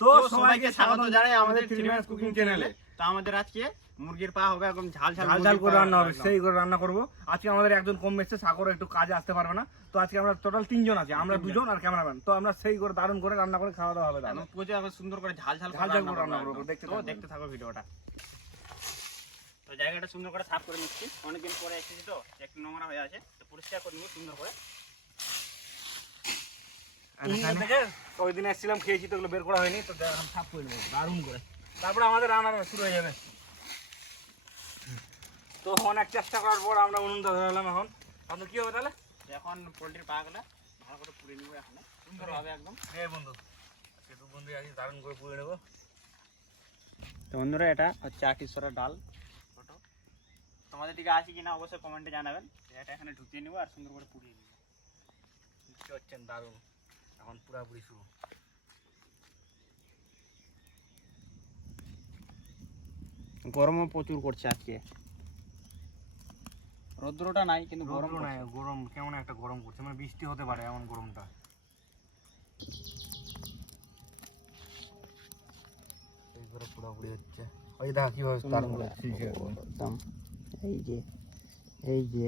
তো সবাইকে স্বাগত জানাই আমাদের থ্রি ম্যান কুকিং চ্যানেলে। তো আমাদের আজকে মুরগির পা হবে একদম ঝাল ঝাল করে রান্না হবে, সেই করে রান্না করবো। আজকে আমাদের একজন কম এসছে, সাগর একটু কাজে আসতে পারবে না। তো আজকে আমরা টোটাল 3 জন আছি, আমরা 2 জন আর ক্যামেরাম্যান। তো আমরা সেই করে দারুণ করে রান্না করে খাওয়া দাওয়া হবে। সুন্দর করে ঝাল করে রান্না করবো। দেখতে থাকো ভিডিওটা। তো জায়গাটা সুন্দর করে সাফ করে নিচ্ছি, অনেকদিন পরে এসেছি তো একটু নোংরা হয়ে আছে, তো পরিষ্কার করে নিব সুন্দর করে। ওই দিন এসেছিলাম, খেয়েছি, তো ওগুলো বের করা হয়নি, তো এখন সাফ করে নেবো দারুণ করে। তারপরে আমাদের রান্না শুরু হয়ে যাবে। তো অনেক চেষ্টা করার পর আমরা উনুনটা ধরালাম। এখন কি হবে তাহলে? এখন পোলট্রির পা গুলা ভালো করে পুড়ে নিবো, এখন সুন্দর হবে একদম। হ্যাঁ বন্ধু, একটু বন্ধু আছি, দারুণ করে পুড়ে নেবো। তো বন্ধুরা, এটা হচ্ছে আটিসরা ডাল ছোটো। তোমাদের দিকে আছে কিনা অবশ্যই কমেন্টে জানাবেন। এটা এখানে ঢুকিয়ে নেবো আর সুন্দর করে পুড়িয়ে নেবো। বুঝতে পারছেন, দারুণ। এখন পুরাপুরি শুরু। গরমও প্রচুর করছে আজকে, রৌদ্রটা নাই কিন্তু গরম নাই, গরম কেমন একটা গরম করছে, মানে বৃষ্টি হতে পারে এমন গরমটা। এই করে পুরাপুরি হচ্ছে। ওই দেখা কি হয় তার মধ্যে একদম, এই যে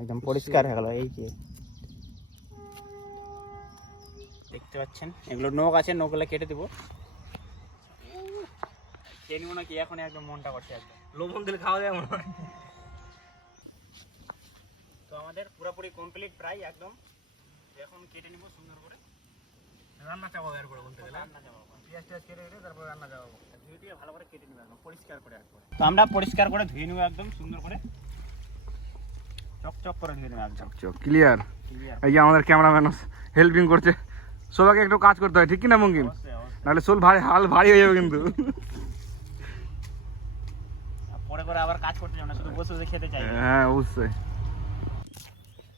একদম পরিষ্কার হয়ে গেল। এই যে দেখতে পাচ্ছেন, এগুলো নখ আছে, নখগুলো কেটে দেবো। খেয়ে নিবো নাকি এখন? একদম মনটা করছে, একদম লবণ দিলে খাওয়া যায় মনে হয়। তো আমাদের পুরোপুরি কমপ্লিট প্রায় একদম। এখন কেটে নিব সুন্দর করে, রান্না চাপাবো। এরপরে বলতে গেলে রান্না চাপাবো, পেঁয়াজ টেয়াজ কেটে কেটে তারপরে রান্না চাপাবো। ধুয়ে দিয়ে ভালো করে কেটে নিব একদম পরিষ্কার করে। তো আমরা পরিষ্কার করে ধুয়ে নিব একদম সুন্দর করে, চকচক করে ধুয়ে নেব একদম ক্লিয়ার। এই যে আমাদের ক্যামেরাম্যান হেল্পিং করছে, সবাইকে একটু কাজ করতে হয়, ঠিক কিনা মঙ্গিম? নাহলে সোল ভারী হয়ে যাবে কিন্তু। পরে করে আবার কাজ করতে যাবে না, শুধু বসে বসে খেতে চাই। হ্যাঁ অবশ্যই।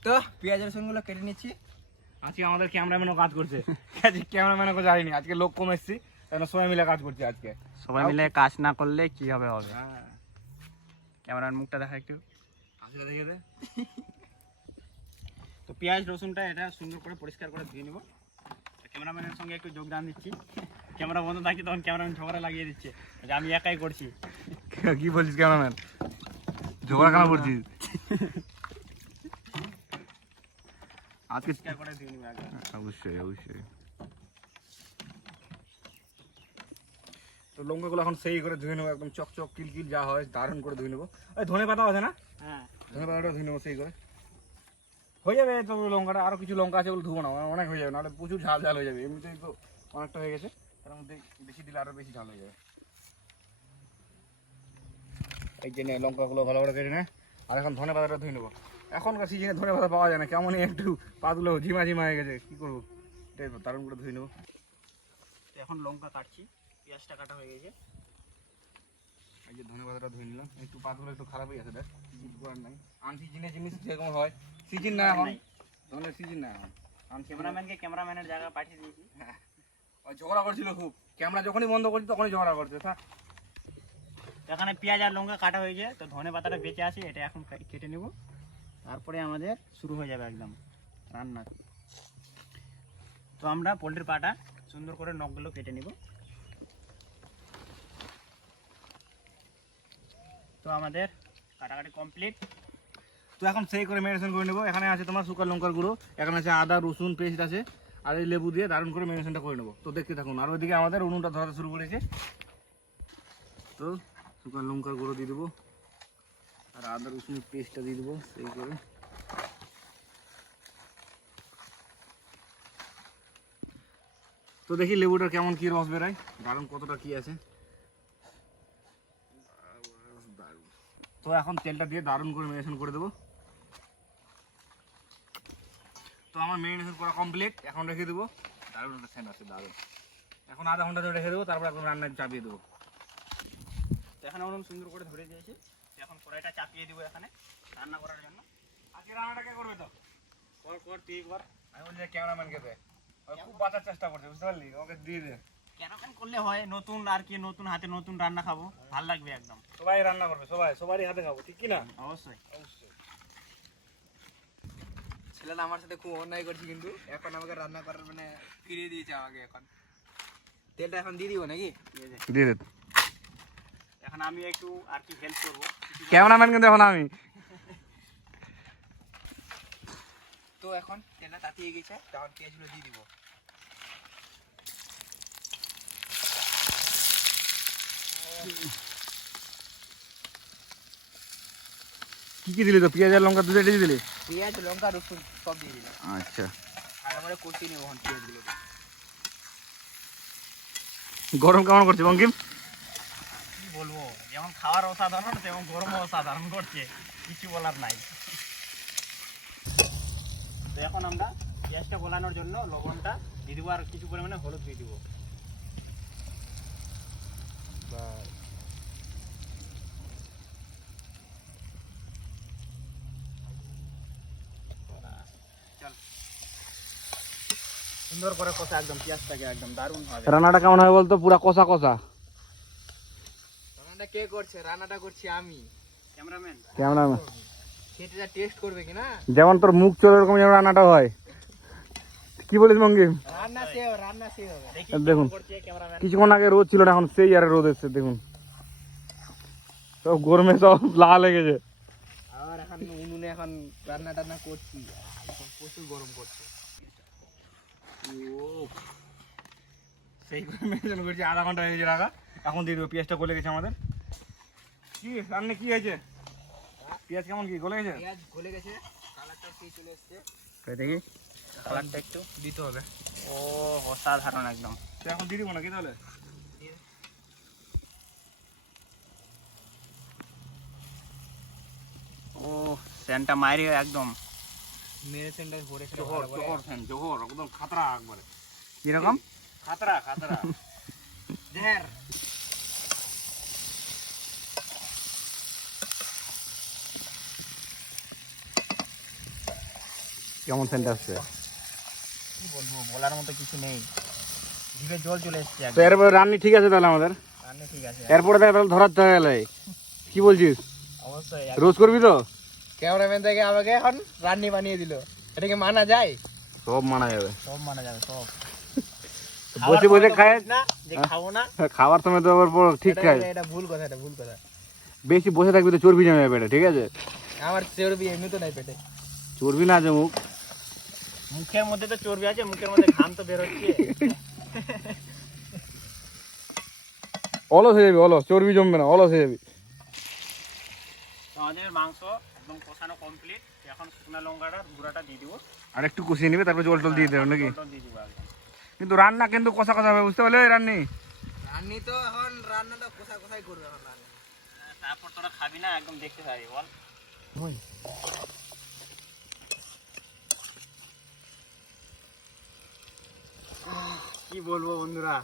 তো পেঁয়াজ রসুনগুলো কেটে নিচ্ছি। আজকে আমাদের ক্যামেরাম্যানও কাজ করছে, ক্যামেরাম্যানও যায়নি, আজকে লোক কম এসেছি, তাহলে সবাই মিলে কাজ করছি আজকে। সবাই মিলে কাজ না করলে কি হবে? ক্যামেরার মুখটা দেখা একটু, হাসিটা দেখে দে। তো পেঁয়াজ রসুনটা এটা সুন্দর করে পরিষ্কার করে ধুয়ে নিব। ক্যামেরাম্যানের সঙ্গে একটু যোগদান দিচ্ছি। ক্যামেরা বন্ধ থাকি তখন ক্যামেরাম্যান ঝগড়া লাগিয়ে দিচ্ছে যে আমি একাই করছি। কি বলছিস ক্যামেরাম্যান, ঝগড়া কেন করছিস? আজকে করে ধুয়ে নিব একদম। অবশ্যই অবশ্যই। তো লঙ্কাগুলো এখন সেই করে ধুয়ে নেবো, একদম চকচক কিলকিল যা হয় দারুণ করে ধুয়ে নেবো। ওই ধনে পাতা আছে না? হ্যাঁ, ধনে পাতাটা ধুয়ে নেবো সেই করে। হয়ে যাবে তো লঙ্কাটা, আরও কিছু লঙ্কা আছে ওগুলো ধুবো না, অনেক হয়ে যাবে, নাহলে প্রচুর ঝাল ঝাল হয়ে যাবে। এমনিতেই তো অনেকটা হয়ে গেছে, তার মধ্যে বেশি দিলে আরও বেশি ঝাল হয়ে যাবে। এই যে লঙ্কাগুলো ভালো করে কেটে নেয়। আর এখন ধনে পাতাটা ধুয়ে নেবো। এখনকার সিজনে ধনে পাতা পাওয়া যায় না, কেমনই একটু পাতগুলো ঝিমা ঝিমা হয়ে গেছে, কী করবো? এটাই তো দারুণ করে ধুয়ে নেবো। তো এখন লঙ্কা কাটছি, পেঁয়াজটা কাটা হয়ে গেছে। এই যে ধনে পাতাটা ধুয়ে নিলাম, একটু পাতগুলো একটু খারাপ হয়ে গেছে, দেখ কিছু করার নাই। আনসিজনের জিনিস যেরকম হয়, সিজন না এখন, ধনের সিজন না এখন। ক্যামেরাম্যানের জায়গায় পাঠিয়ে দিয়েছি। হ্যাঁ, ওই ঝগড়া করছিল খুব, ক্যামেরা যখনই বন্ধ করছি তখনই ঝগড়া করছে। এখানে পেঁয়াজ আর লঙ্কা কাটা হয়ে গেছে, তো ধনে পাতাটা বেঁচে আছে, এটা এখন কেটে নেব। তারপরে আমাদের শুরু হয়ে যাবে একদম রান্না। তো আমরা পোলট্রির পাটা সুন্দর করে নখগুলো কেটে নিব। তো আমাদের কাটাকাটি কমপ্লিট। তো এখন সেই করে ম্যারিনেশন করে নেবো। এখানে আছে তোমার শুকনো লঙ্কার গুঁড়ো, এখানে আছে আদা রসুন পেস্ট আছে, আর এই লেবু দিয়ে দারুণ করে ম্যারিনেশনটা করে নেবো। তো দেখতে থাকুন। আর ওইদিকে আমাদের উনুনটা ধরাতে শুরু করেছে। তো শুকনো লঙ্কার গুঁড়ো দিয়ে দেবো, আর আদা রসুনের পেস্টটা দিয়ে দেবো সেই করে। তো দেখি লেবুটার কেমন কি রস বেরোয়, দারুণ কতটা কি আছে। তো এখন তেলটা দিয়ে দারুণ করে ম্যারিনেশন করে দেবো। তো আমার ম্যারিনেশন করা কমপ্লিট, এখন রেখে দেবো। দারুণ একটা সেন্ট আছে, দারুণ। এখন আধা ঘন্টা ধরে রেখে দেবো, তারপর এখন রান্নায় চাপিয়ে দেবো। এখন ওরকম সুন্দর করে ধরে দিয়েছি, এখন কড়াইটা চাপিয়ে দিব এখানে রান্না করার জন্য। আজকে রান্নাটা কে করবে? তো কর তুই একবার। আমি বলছি ক্যামেরাম্যানকে দে, খুব বাঁচার চেষ্টা করছে, বুঝতে পারলি? ওকে দিয়ে দে। কেন করলে হয়, নতুন আর কি, নতুন হাতে নতুন রান্না খাবো, ভাল লাগবে একদম। সবাই রান্না করবে, সবারই হাতে খাবো, ঠিক কি না? অবশ্যই অবশ্যই। ছেলেটা আমার সাথে খুব অন্যায় করছে, কিন্তু এখন আমাকে রান্না করার মানে ফিরিয়ে দিয়েছে আমাকে এখন। তেলটা এখন দিয়ে দিব নাকি? দিয়ে দে। এখন আমি একটু আর কি হেল্প করবো। ক্যামেরাম্যান কিন্তু এখন আমি। তো এখন তেলটা তাতিয়ে গেছে, তখন পেঁয়াজগুলো দিয়ে দিব। কি কি দিলি তো? পেঁয়াজ আর লঙ্কা দুটো দিয়ে দিলি? পেঁয়াজ, লঙ্কা, রসুন সব দিয়ে দিলাম। আচ্ছা, তারপরে কষিয়ে নেবো এখন পেঁয়াজগুলো। গরম কেমন করছে বঙ্কিম? কি বলবো, যেমন খাওয়ার অসাধারণ তেমন গরমও অসাধারণ করছে, কিছু বলার নাই। তো এখন আমরা পেঁয়াজটা গলানোর জন্য লবণটা দিয়ে দিব আর কিছু পরিমাণে হলুদ দিয়ে দিব। সুন্দর করে কষা একদম পেঁয়াজটাকে, একদম দারুণ হবে। রান্নাটা কেমন হয় বলতো? পুরা কষা কষা। রান্নাটা কে করছে? রান্নাটা করছি আমি। ক্যামেরাম্যান ক্যামেরাম্যান খেতে যা টেস্ট করবে কিনা, যেমন তোর মুখ চলে এরকম যেমন রান্নাটা হয়। কি বলিস বঙ্কিম? রান্না সে হবে, রান্না সে হবে। দেখি দেখুন, কেমন করছে ক্যামেরাম্যান। কিছুক্ষণ আগে রোদ ছিল না, এখন সেই আরে রোদ এসছে। দেখুন সব গরমে সব লাল হয়ে গেছে। আর এখন উনুনে এখন রান্না টান্না করছি, এখন প্রচুর গরম করছে। সেই মেনশন করছি, আধা ঘন্টা হয়ে গেছে রাখা। এখন দিয়ে দেবো। পেঁয়াজটা গলে গেছে আমাদের। কি রান্না কি হয়েছে? পেঁয়াজ কেমন কি গলে গেছে? পেঁয়াজ গলে গেছে, কালারটা কি চলে এসছে। দেখি কালারটা একটু দিতে হবে। ও অসাধারণ একদম। তো এখন দিয়ে দিব নাকি তাহলে? ও সেন্টটা মারি একদম মেরে সেন্টার ভরে জোহর জোহর ফ্যান জোহর একদম খাতরা একবারে। কিরকম? খাতরা খাতরা। জের। কেমন সেন্ট আসছে? কি বলবো, বলার মতো কিছু নেই, জিভে জল চলে এসছে তো এরপরে রান্নি ঠিক আছে তাহলে আমাদের? রান্না ঠিক আছে এরপরে তাহলে ধরাতে গেলে কি বলছিস? অবশ্যই। রোজ করবি তো? ক্যামেরাম্যান থেকে আমাকে এখন রান্নি বানিয়ে দিল, এটাকে মানা যায়? সব মানা যাবে। সব মানা যাবে সব। বসে বসে খায় না যে খাবো না, খাবার সময় তো আবার ঠিক খায়। এটা ভুল কথা, এটা ভুল কথা। বেশি বসে থাকবি তো চর্বি জমে যাবে পেটে, ঠিক আছে? আমার চর্বি এমনি তো নাই পেটে। চর্বি না জমুক, মুখের মধ্যে তো চর্বি আছে, মুখের মধ্যে ঘাম তো বের হচ্ছে। অলস হয়ে যাবি, অলস। চর্বি জমবে না, অলস হয়ে যাবি। তো আমাদের মাংস একদম কষানো কমপ্লিট। এখন শুকনো লঙ্কাটার গুঁড়াটা দিয়ে দিব, আর একটু কষিয়ে নিবে, তারপর জল টল দিয়ে দেবে নাকি? জল দিয়ে দিব একদম। কিন্তু রান্না কিন্তু কষা কষা হবে, বুঝতে পারলে রান্নি? রান্নি তো এখন রান্নাটা কোথা কোথায় করবে এখন রান্নি। তারপর তোরা খাবি না, একদম দেখতে পাবি বল। কি বলবো বন্ধুরা,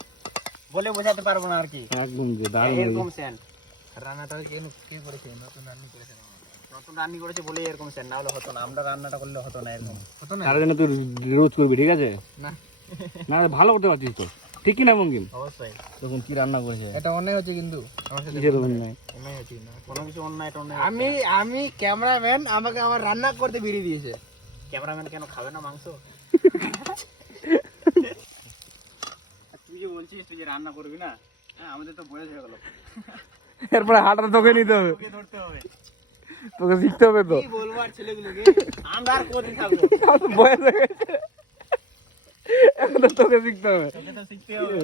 বলে বোঝাতে পারবো না আর কি। একদম যে এরকম সেন্ট রান্নাটা কে করেছে? নতুন রান্নি করেছে। নতুন রান্নি করেছে বলে এরকম সেন্ট, না হলে হতো না। আমরা রান্নাটা করলে হতো না এরকম। হতো না? তার জন্য তুই রোজ করবি, ঠিক আছে? না, না ভালো করতে পারছিস তো, ঠিক কি না বঙ্কিম? অবশ্যই তখন কি রান্না করেছে? এটা অন্যায় হচ্ছে কিন্তু আমার সাথে। কিসের অন্যায়? অন্যায় হচ্ছে না। কোনো কিছু অন্যায় টন্যায়। আমি ক্যামেরাম্যান, আমাকে আমার রান্না করতে বেরিয়ে দিয়েছে। ক্যামেরাম্যান কেন খাবে না মাংস? তুই যে বলছিস তুই যে রান্না করবি না, হ্যাঁ আমাদের তো বয়স হয়ে গেল, এরপরে হাঁটাটা তোকে নিতে হবে, তোকে ধরতে হবে, তোকে শিখতে হবে তো। কি বলবো আর ছেলেগুলোকে, আমরা আর কতদিন থাকবো, বয়স হয়ে গেছে, এখন তো তোকে শিখতে হবে। তোকে তো শিখতে হবে।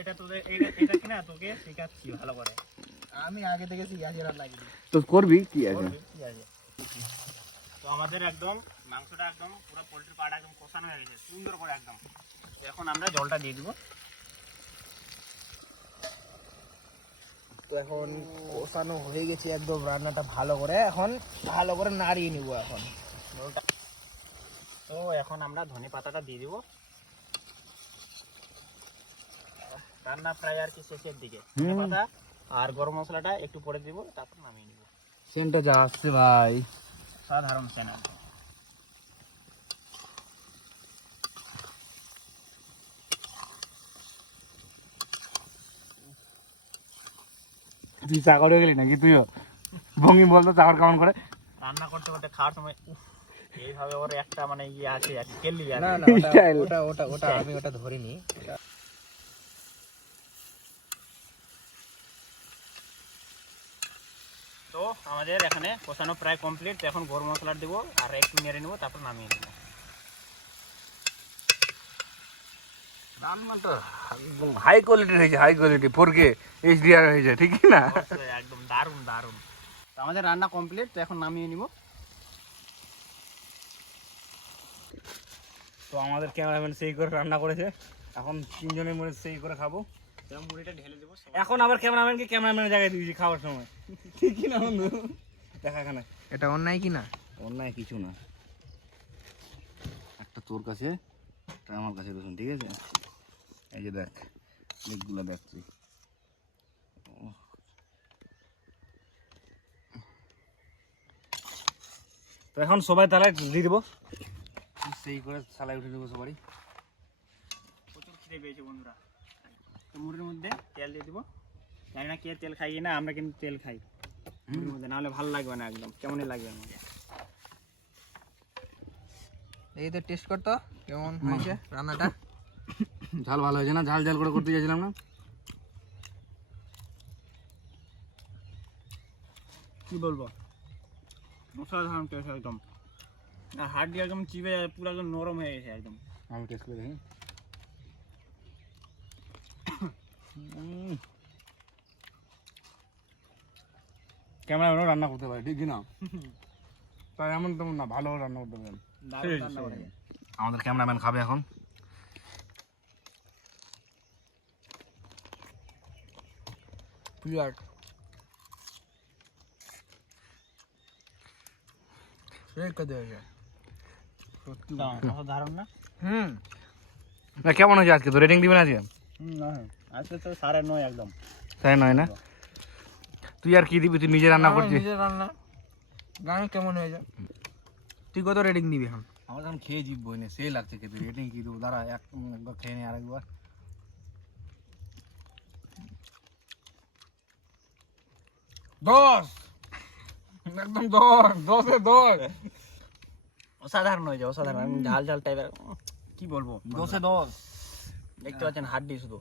এটা তোদের এটা কি না, তোকে শেখাচ্ছি ভালো করে। আমি আগে থেকে শিখে রান্না করি। তো করবি কি আছে? ঠিক আছে। তো আমাদের একদম মাংসটা একদম পুরো পোল্ট্রি পাড়া একদম কষানো হয়ে গেছে সুন্দর করে একদম। এখন আমরা জলটা দিয়ে দিব। তো এখন কষানো হয়ে গেছে একদম রান্নাটা ভালো করে, এখন ভালো করে নাড়িয়ে নিব এখন জলটা। তো এখন আমরা ধনে পাতাটা দিয়ে দিব। রান্না প্রায় আর কি শেষের দিকে। ধনে পাতা আর গরম মশলাটা একটু পরে দিব, তারপর নামিয়ে নিব। সেন্টটা যা আসছে ভাই, সাধারণ চ্যানেল। তুই চাকর হয়ে গেলি নাকি তুইও? ভঙ্গি বলতো চাকর কেমন করে? রান্না করতে করতে খাওয়ার সময় এইভাবে ওর একটা মানে ইয়ে আছে আর কি, খেললি আর না কি। না, ওটা ওটা ওটা ওটা আমি ওটা ধরিনি। তো আমাদের এখানে কষানো প্রায় কমপ্লিট। তো এখন গরম মশলা দেবো আর একটু নেড়ে নেবো, তারপর নামিয়ে নেবো। রান্নাটা একদম হাই কোয়ালিটির হয়েছে, হাই কোয়ালিটি 4K HDR হয়েছে, ঠিক না? অবশ্যই, একদম দারুণ দারুণ। তো আমাদের রান্না কমপ্লিট, তো এখন নামিয়ে নিব। তো আমাদের ক্যামেরাম্যান সেই করে রান্না করেছে, এখন তিনজনের মধ্যে সেই করে খাবো। তো মুড়িটা ঢেলে দেবো। এখন আবার ক্যামেরাম্যানকে ক্যামেরাম্যানের জায়গায় দিয়েছি খাওয়ার সময়, ঠিক না বন্ধু? দেখা এখানে এটা অন্যায় কি না? অন্যায় কিছু না। একটা তোর কাছে, একটা আমার কাছে রসুন, ঠিক আছে? এই যে দেখ, অনেকগুলো দেখ তুই। তো এখন সবাই তালায় দিয়ে দেবো, সেই করে থালায় উঠে দেবো সবারই। প্রচুর খিদে পেয়েছে বন্ধুরা। তো মুড়ির মধ্যে তেল দিয়ে দেবো। জানি না কে তেল খাই না, আমরা কিন্তু তেল খাই মুড়ির মধ্যে, নাহলে ভালো লাগবে না, একদম কেমনই লাগবে আমাকে। এই তো টেস্ট করতো কেমন হয়েছে রান্নাটা। ঝাল ভালো হয়েছে না? ঝাল ঝাল করে করতে চাইছিলাম না? কি বলবো, অসাধারণ টেস্ট একদম। আর হাড় দিয়ে একদম চিপে পুরো একদম নরম হয়ে গেছে একদম। আমি টেস্ট করে দেখি। ক্যামেরাম্যানও রান্না করতে পারে, ঠিক না? তাই এমন তেমন না, ভালো রান্না করতে পারেন। দারুণ রান্না করেছে। আমাদের ক্যামেরাম্যান খাবে এখন। পিয়ার সেই কত হয়েছে? অসাধারণ না? না কেমন হয়েছে আজকে? তো রেটিং দিবেন আজকে? আজকে তো 9.5 একদম। তাই নয় না? তুই আর কি দিবি? তুই নিজে রান্না করছিস। নিজের রান্না জানি কেমন হয়েছে। তুই কত রেটিং দিবি এখন? আমার এখন খেয়ে জিতবই না, সেই লাগছে খেতে। রেটিং কি দেবো? দাঁড়া একবার খেয়ে নি আরেকবার। 10, একদম 10, 10-এ 10। অসাধারণ হয়েছে, অসাধারণ। ঝাল ঝাল টাইপের, কি বলবো, 10-এ 10। দেখতে পাচ্ছেন হাড্ডি শুধু।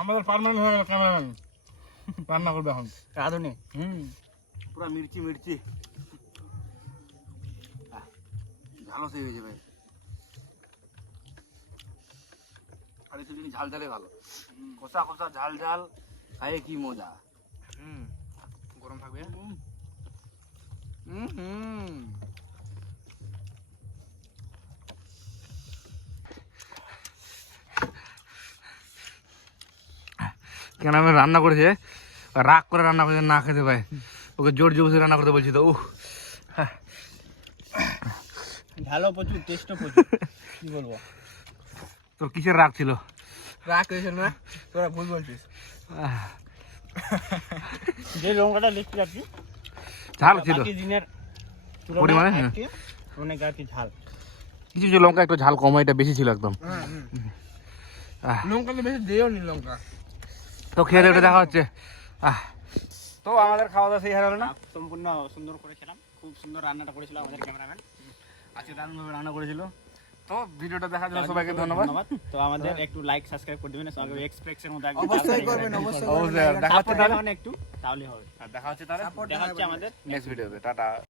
আমাদের পার্মানেন্ট হয়ে গেল ক্যামেরাম্যান, রান্না করবে এখন। রাঁধুনি পুরো মির্চি মির্চি ঝালও সেই হয়েছে ভাই। আর একটু জিনিস ঝাল ঝালে ভালো, কষা কষা ঝাল ঝাল খাইয়ে কি মজা। গরম থাকবে। কেন আমি রান্না করেছে, রাগ করে রান্না করেছে, না খেতে পায়, ওকে জোর জবরদস্তি রান্না করতে বলছি। তো ঝালও প্রচুর, টেস্টও প্রচুর, কি বলবো। তোর কিসের রাগ ছিল? রাগ হয়েছে না? তোরা ভুল বলছিস। যে লঙ্কাটা দেখতে পাচ্ছি ঝাল ছিল বাকি দিনের পরিমাণে, তুলনায় হ্যাঁ। একটু অনেক আর কি ঝাল। কিছু কিছু লঙ্কা একটু ঝাল কম, এটা বেশি ছিল একদম। লঙ্কা তো বেশি দিও নি লঙ্কা। তো খেয়ে দিয়ে দেখা হচ্ছে। তো আমাদের খাওয়া দাওয়া সেই হার হলো না? সম্পূর্ণ সুন্দর করেছিলাম, খুব সুন্দর রান্নাটা করেছিল আমাদের ক্যামেরাম্যান। আজকে দারুণভাবে রান্না করেছিল। তো ভিডিওটা দেখার জন্য সবাইকে ধন্যবাদ। তো আমাদের একটু লাইক সাবস্ক্রাইব করে দিবেন, সঙ্গে এক্সপেক্টের মধ্যে অবশ্যই করবেন, অবশ্যই অবশ্যই। দেখা হচ্ছে তাহলে, একটু, তাহলে হবে। দেখা হচ্ছে তাহলে, দেখা হচ্ছে আমাদের নেক্সট ভিডিওতে। টাটা।